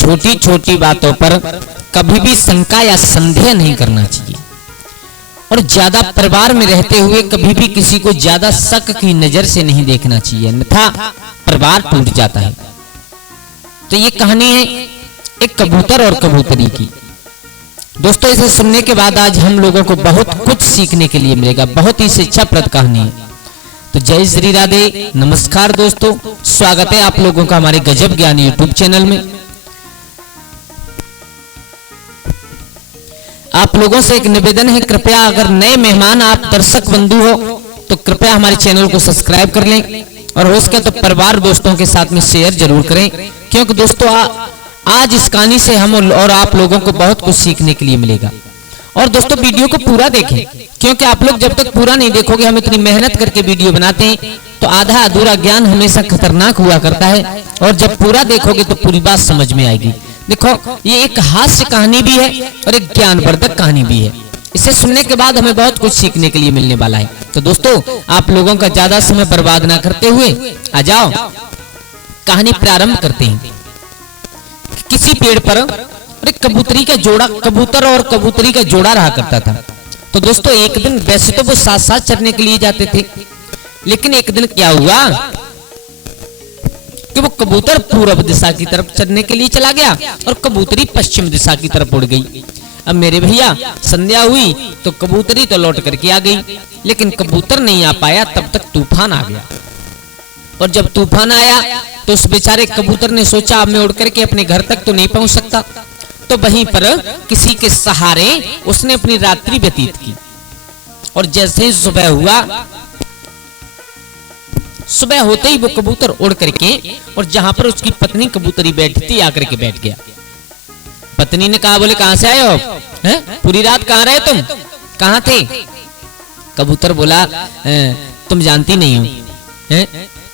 छोटी छोटी बातों पर कभी भी शंका या संदेह नहीं करना चाहिए, और ज्यादा परिवार में रहते हुए कभी भी किसी को ज्यादा शक की नजर से नहीं देखना चाहिए, अन्यथा परिवार टूट जाता है। तो ये कहानी है एक कबूतर और कबूतरी की। दोस्तों, इसे सुनने के बाद आज हम लोगों को बहुत कुछ सीखने के लिए मिलेगा, बहुत ही शिक्षाप्रद कहानी है। तो जय श्री राधे, नमस्कार दोस्तों, स्वागत है आप लोगों का हमारे गजब ज्ञान यूट्यूब चैनल में। आप लोगों से एक निवेदन है, कृपया अगर नए मेहमान आप दर्शक बंधु हो तो कृपया हमारे चैनल को सब्सक्राइब कर लें, और हो सके तो परिवार दोस्तों के साथ में शेयर जरूर करें, क्योंकि दोस्तों आज इस कहानी से हम और आप लोगों को बहुत कुछ सीखने के लिए मिलेगा। और दोस्तों, वीडियो को पूरा देखें, क्योंकि आप लोग जब तक पूरा नहीं देखोगे, हम इतनी मेहनत करके वीडियो बनाते हैं तो आधा अधूरा ज्ञान हमेशा खतरनाक हुआ करता है, और जब पूरा देखोगे तो पूरी बात समझ में आएगी। देखो, ये एक हास्य कहानी भी है और एक ज्ञानवर्धक कहानी भी है। इसे सुनने के बाद हमें बहुत कुछ सीखने के लिए मिलने वाला है। तो दोस्तों, आप लोगों का ज्यादा समय बर्बाद ना करते हुए आ जाओ, कहानी प्रारंभ करते हैं। किसी पेड़ पर एक कबूतरी का जोड़ा, कबूतर और कबूतरी का जोड़ा रहा करता था। तो दोस्तों, एक दिन वैसे तो वो साथ साथ चरने के लिए जाते थे, लेकिन एक दिन क्या हुआ कि वो कबूतर पूर्व दिशा की तरफ चरने के लिए चला गया और कबूतरी पश्चिम दिशा की तरफ उड़ गई। अब मेरे भैया, संध्या हुई तो कबूतरी तो लौट करके आ गई, लेकिन कबूतर नहीं आ पाया। तब तक तूफान आ गया, और जब तूफान आया तो उस बेचारे कबूतर ने सोचा, अब मैं उड़ करके अपने घर तक तो नहीं पहुंच सकता। तो वहीं पर किसी के सहारे उसने अपनी रात्रि व्यतीत की, और जैसे ही सुबह हुआ, सुबह होते ही वो कबूतर उड़ करके और जहां पर उसकी पत्नी कबूतरी बैठी थी आकर के बैठ गया। पत्नी ने कहा, बोले कहां से आए हो? पूरी रात कहां रहे तुम, कहां थे? कबूतर बोला, तुम जानती नहीं हो,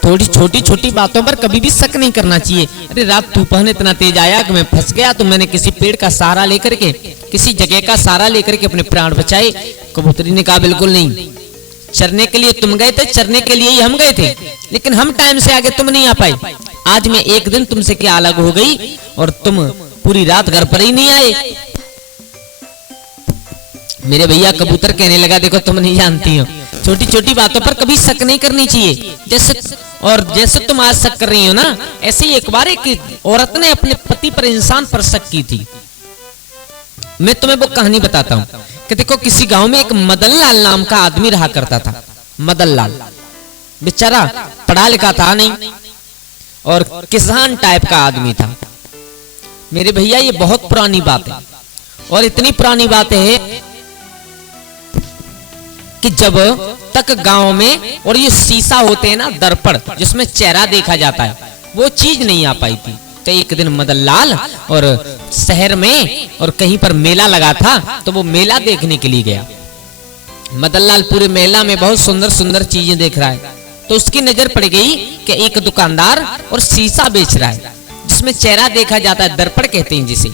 थोड़ी छोटी छोटी बातों पर कभी भी शक नहीं करना चाहिए। अरे रात तूफान इतना तेज आया कि मैं फंस गया, तो मैंने किसी पेड़ का सहारा लेकर के, किसी जगह का सहारा लेकर के अपने प्राण बचाए। कबूतरी ने कहा, बिल्कुल नहीं, चरने के लिए तुम गए थे, चरने के लिए ही हम गए थे, लेकिन हम टाइम से आगे तुम नहीं आ पाए। आज मैं एक दिन तुमसे क्या अलग हो गई और तुम पूरी रात घर पर ही नहीं आए। मेरे भैया कबूतर कहने लगा, देखो तुम नहीं जानती हो, छोटी छोटी बातों पर कभी शक नहीं करनी चाहिए। जैसे तुम आज शक कर रही हो ना, ऐसे ही एक बार एक औरत ने अपने पति पर, इंसान पर शक की थी। मैं तुम्हें वो कहानी बताता हूँ कि देखो, किसी गांव में एक मदन लाल नाम का आदमी रहा करता था। मदन लाल बेचारा पढ़ा लिखा था नहीं, और किसान टाइप का आदमी था। मेरे भैया, ये बहुत पुरानी बात है, और इतनी पुरानी बात है कि जब तक गांव में, और ये शीशा होते हैं ना, दर्पण जिसमें चेहरा देखा जाता है, वो चीज नहीं आ पाई थी। तो एक दिन मदन लाल और शहर में और कहीं पर मेला लगा था, तो वो मेला देखने के लिए गया। मदन लाल पूरे मेला में बहुत सुंदर सुंदर चीजें देख रहा है, तो उसकी नजर पड़ गई कि एक दुकानदार और शीशा बेच रहा है, जिसमें चेहरा देखा जाता है, दर्पण कहते हैं जिसे।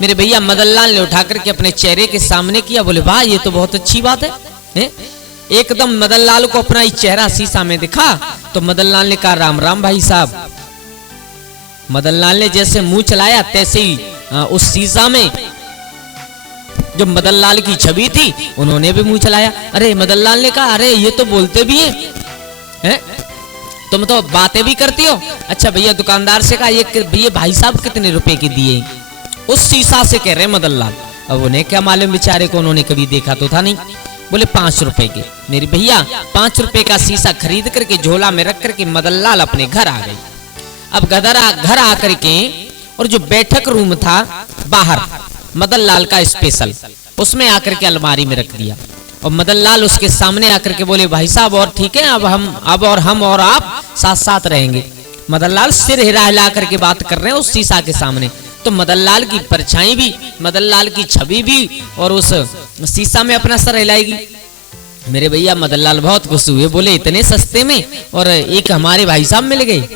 मेरे भैया, मदन लाल ने उठा करके अपने चेहरे के सामने किया, बोले वाह, ये तो बहुत अच्छी बात है। एकदम मदन लाल को अपना चेहरा शीशा में दिखा, तो मदन लाल ने कहा, राम राम भाई साहब। मदन लाल ने जैसे मुंह चलाया, तैसे ही उस शीशा में जो मदन लाल की छवि थी, उन्होंने भी मुंह चलाया। अरे मदन लाल ने कहा, अरे ये तो बोलते भी हैं, तुम तो बातें भी करती हो। अच्छा भैया, दुकानदार से कहा, ये भैया भाई साहब कितने रुपए के दिए? उस शीशा से कह रहे मदन लाल। अब उन्हें क्या मालूम, बेचारे को उन्होंने कभी देखा तो था नहीं। बोले 5 रुपए के। मेरे भैया, 5 रुपए का शीशा खरीद करके झोला में रख करके मदन लाल अपने घर आ गए। अब घर आकर के, और जो बैठक रूम था बाहर मदन लाल का स्पेशल, उसमें आकर के अलमारी में रख दिया, और मदन लाल उसके सामने आकर के बोले, भाई साहब और ठीक है, अब हम और आप साथ साथ रहेंगे। मदन लाल सिर हिला हिला करके बात कर रहे हैं उस शीशा के सामने। तो मदन लाल की परछाई भी, मदन लाल की छवि भी, और उस शीशा में अपना सर हिलाएगी। मेरे भैया मदन लाल बहुत खुश हुए, बोले इतने सस्ते में, और एक हमारे भाई साहब मिल गए।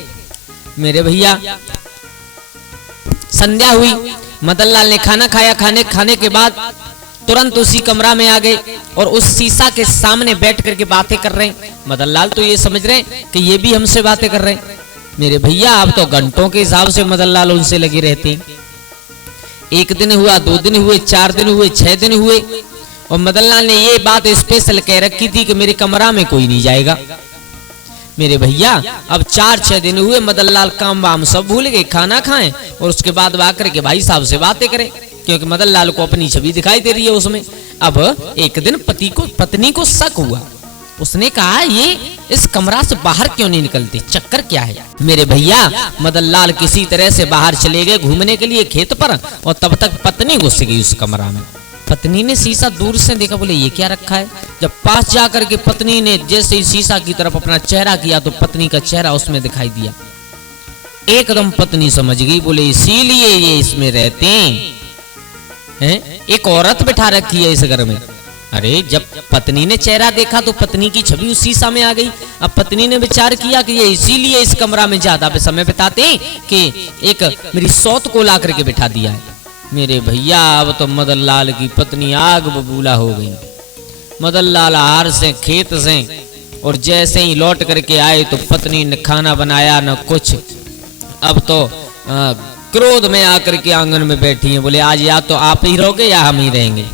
मेरे भैया संध्या हुई, मदन लाल ने खाना खाया, खाने के बाद तुरंत उसी कमरा में आ गए और उस शीशा के सामने बैठ करके बातें कर रहे हैं। मदन लाल तो ये समझ रहे हैं कि ये भी हमसे बातें कर रहे हैं। मेरे भैया अब तो घंटों के हिसाब से मदन लाल उनसे लगे रहते। एक दिन हुआ, 2 दिन हुए, 4 दिन हुए, 6 दिन हुए, और मदन लाल ने ये बात स्पेशल कह रखी थी कि मेरे कमरा में कोई नहीं जाएगा। मेरे भैया अब 4-6 दिन हुए, मदन लाल काम वाम सब भूल गए, खाना खाएं और उसके बाद आकर के भाई साहब से बातें करें, क्योंकि मदन लाल को अपनी छवि दिखाई दे रही है उसमें। अब एक दिन पत्नी को शक हुआ। उसने कहा ये इस कमरा से बाहर क्यों नहीं निकलते, चक्कर क्या है। मेरे भैया मदन लाल किसी तरह से बाहर चले गए घूमने के लिए खेत पर, और तब तक पत्नी घुस गई उस कमरा में। पत्नी ने शीशा दूर से देखा, बोले ये क्या रखा है। जब पास जाकर के पत्नी ने जैसे ही शीशा की तरफ अपना चेहरा किया तो पत्नी का चेहरा उसमें दिखाई दिया। एकदम पत्नी समझ गई, बोले इसीलिए ये इसमें रहते हैं, एक औरत बिठा रखी है इस घर में। अरे जब पत्नी ने चेहरा देखा तो पत्नी की छवि उस शीशा में आ गई। अब पत्नी ने विचार किया कि ये इसीलिए इस कमरा में ज्यादा समय बिताते हैं कि एक मेरी सौत को ला करके बिठा दिया है। मेरे भैया अब तो मदन लाल की पत्नी आग बबूला हो गई। मदन लाल हार से खेत से और जैसे ही लौट करके आए तो पत्नी ने खाना बनाया न कुछ। अब तो क्रोध में आकर के आंगन में बैठी है, बोले आज या तो आप ही रहोगे या हम ही रहेंगे।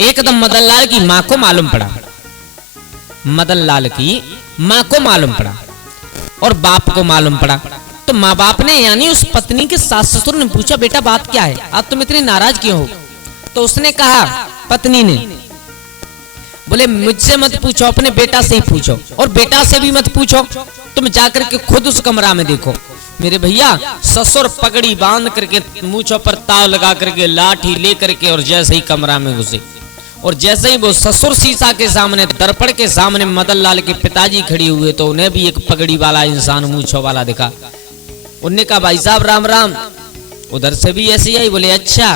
एकदम मदन लाल की मां को मालूम पड़ा, मदन लाल की मां को मालूम पड़ा और बाप को मालूम पड़ा। तो माँ बाप ने यानी उस पत्नी के सास ससुर ने पूछा बेटा बात क्या है, आज तुम इतनी नाराज क्यों हो। तो उसने कहा, पत्नी ने, बोले मुझसे मत पूछो, अपने बेटा से ही पूछो, और बेटा से भी मत पूछो, तुम जाकर के खुद उस कमरा में देखो। मेरे भैया ससुर पगड़ी बांध करके मूंछों पर ताव लगा करके लाठी ले करके और जैसे ही कमरा में घुसे, और जैसे ही वो ससुर शीशा के सामने दर्पण के सामने मदन लाल के पिताजी खड़ी हुए तो उन्हें भी एक पगड़ी वाला इंसान मूंछों वाला दिखा। उन्होंने कहा भाई साहब राम राम। उधर से भी ऐसी आई, बोले अच्छा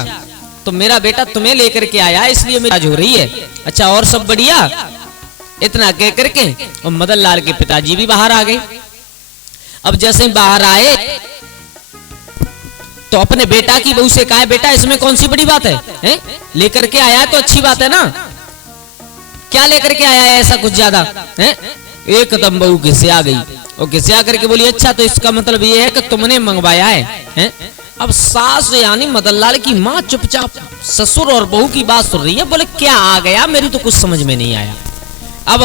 तो मेरा बेटा तुम्हें लेकर के आया इसलिए मेरी आज हो रही है, अच्छा और सब बढ़िया। इतना कह करके और मदन लाल के पिताजी भी बाहर आ गए। अब जैसे ही बाहर आए तो अपने बेटा की बहू से कहा, बेटा इसमें कौन सी बड़ी बात है? लेकर के आया है तो अच्छी बात है ना, क्या लेकर के आया है ऐसा कुछ ज्यादा है। एकदम बहू घिसे आ गई और घिसे आ करके बोली अच्छा तो इसका मतलब ये है कि तुमने मंगवाया है? अब सास यानी मदन लाल की माँ चुपचाप ससुर और बहू की बात सुन रही है, बोले क्या आ गया, मेरी तो कुछ समझ में नहीं आया। अब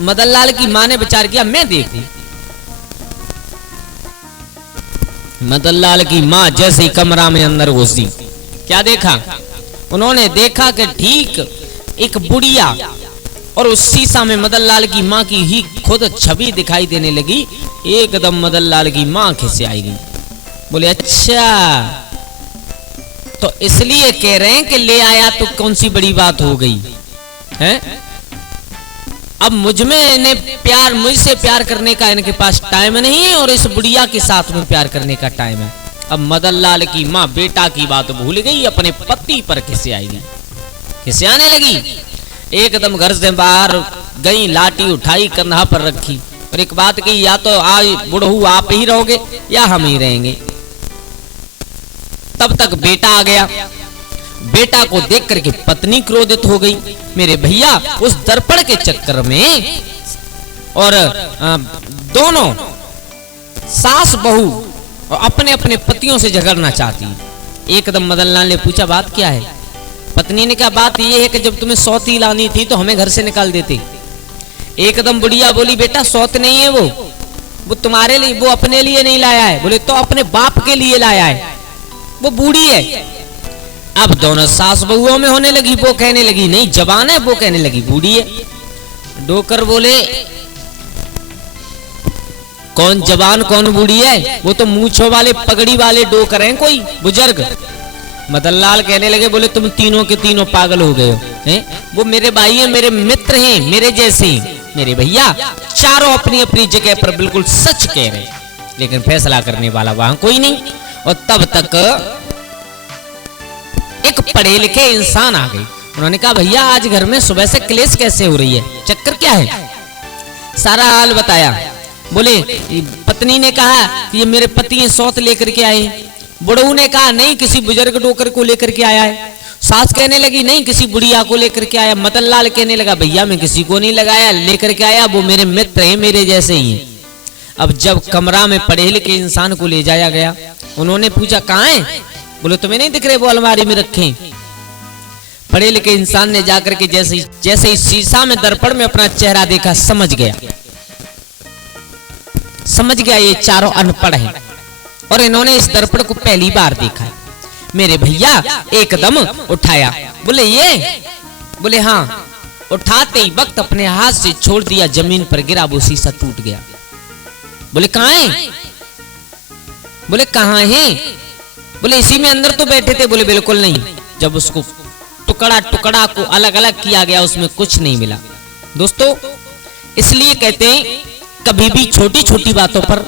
मदन लाल की माँ ने विचार किया मैं देखूं। मदन लाल की माँ जैसे ही कमरा में अंदर घुसी, क्या देखा? उन्होंने देखा कि ठीक एक बुढ़िया और उस शीशा में मदन लाल की माँ की ही खुद छवि दिखाई देने लगी। एकदम मदन लाल की माँ खिसे आई गई, बोले अच्छा तो इसलिए कह रहे हैं कि ले आया तो कौन सी बड़ी बात हो गई है। अब मुझसे प्यार करने का इनके पास टाइम नहीं है और इस बुढ़िया के साथ में प्यार करने का टाइम है। अब मदन लाल की माँ बेटा की बात भूल गई, अपने पति पर खिसे आई गई, खिसे आने लगी। एकदम घर से बाहर गई, लाठी उठाई कंधा पर रखी और एक बात कही, या तो आज बुढ़ऊ आप ही रहोगे या हम ही रहेंगे। तब तक बेटा आ गया। बेटा को देख करके पत्नी क्रोधित हो गई। मेरे भैया उस दर्पण के चक्कर में और दोनों सास बहू अपने अपने पतियों से झगड़ना चाहती। एकदम मदन लाल ने पूछा बात क्या है? पत्नी ने कहा बात यह है कि जब तुम्हें सौती लानी थी तो हमें घर से निकाल देते। एकदम बुढ़िया बोली बेटा सौत नहीं है वो तुम्हारे लिए, वो अपने लिए नहीं लाया है। बोले तो अपने बाप के लिए लाया है, वो बूढ़ी है। अब दोनों सास बहुओं में होने लगी, वो कहने लगी नहीं जवान है, वो कहने लगी बूढ़ी है। डोकर बोले कौन जवान कौन बूढ़ी है, वो तो मूंछों वाले पगड़ी वाले डोकर हैं कोई बुजुर्ग। मदन लाल कहने लगे बोले तुम तीनों के तीनों पागल हो गए हो हैं? वो मेरे भाई हैं, मेरे मित्र हैं, मेरे जैसे। मेरे भैया चारों अपनी अपनी जगह पर बिल्कुल सच कह रहे, लेकिन फैसला करने वाला वहां कोई नहीं। और तब तक एक पढ़े लिखे इंसान आ गए। उन्होंने कहा भैया आज घर में सुबह से क्लेश कैसे हो रही है, चक्कर क्या है? सारा हाल बताया। बोले पत्नी ने कहा ये मेरे पति सौत लेकर के आए। बुढ़ऊ ने कहा नहीं किसी बुजुर्ग डोकर को लेकर के आया है। सास कहने लगी नहीं किसी बुढ़िया को लेकर के आया। मदन लाल कहने लगा भैया मैं किसी को नहीं लगाया, लेकर के आया वो मेरे मित्र हैं, मेरे जैसे ही हैं। अब जब कमरा में पढ़े लिखे इंसान को ले जाया गया, उन्होंने पूछा कहाँ है? बोले तुम्हें नहीं दिख रहे, वो अलमारी में रखे। पढ़े लिखे इंसान ने जाकर के जैसे ही शीशा में दर्पण में अपना चेहरा देखा, समझ गया ये चारों अनपढ़ हैं और इन्होंने इस दर्पण को पहली बार देखा है। मेरे भैया एकदम उठाया, बोले ये? बोले हाँ। उठाते ही वक्त अपने हाथ से छोड़ दिया, जमीन पर गिरा, वो शीशा टूट गया। बोले कहाँ है? बोले कहाँ है? बोले इसी में अंदर तो बैठे थे। बोले बिल्कुल नहीं, जब उसको टुकड़ा को अलग अलग किया गया उसमें कुछ नहीं मिला। दोस्तों इसलिए कहते हैं कभी भी छोटी छोटी बातों पर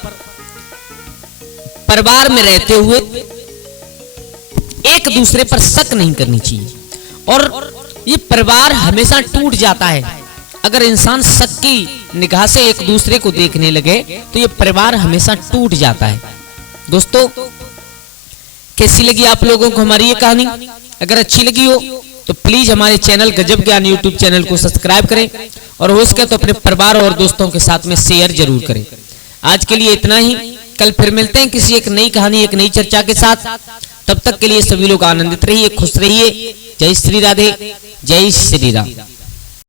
परिवार में रहते हुए एक दूसरे पर शक नहीं करनी चाहिए, और ये परिवार हमेशा टूट जाता है अगर इंसान शक की निगाह से एक दूसरे को देखने लगे, तो ये परिवार हमेशा टूट जाता है। दोस्तों कैसी लगी आप लोगों को हमारी ये कहानी? अगर अच्छी लगी हो तो प्लीज हमारे चैनल गजब ज्ञान यूट्यूब चैनल को सब्सक्राइब करें, और हो सके तो अपने परिवार और दोस्तों के साथ में शेयर जरूर करें। आज के लिए इतना ही, कल फिर मिलते हैं किसी एक नई कहानी, एक नई चर्चा के साथ। तब तक के लिए सभी लोग आनंदित रहिए, खुश रहिए। जय श्री राधे, जय श्री राम।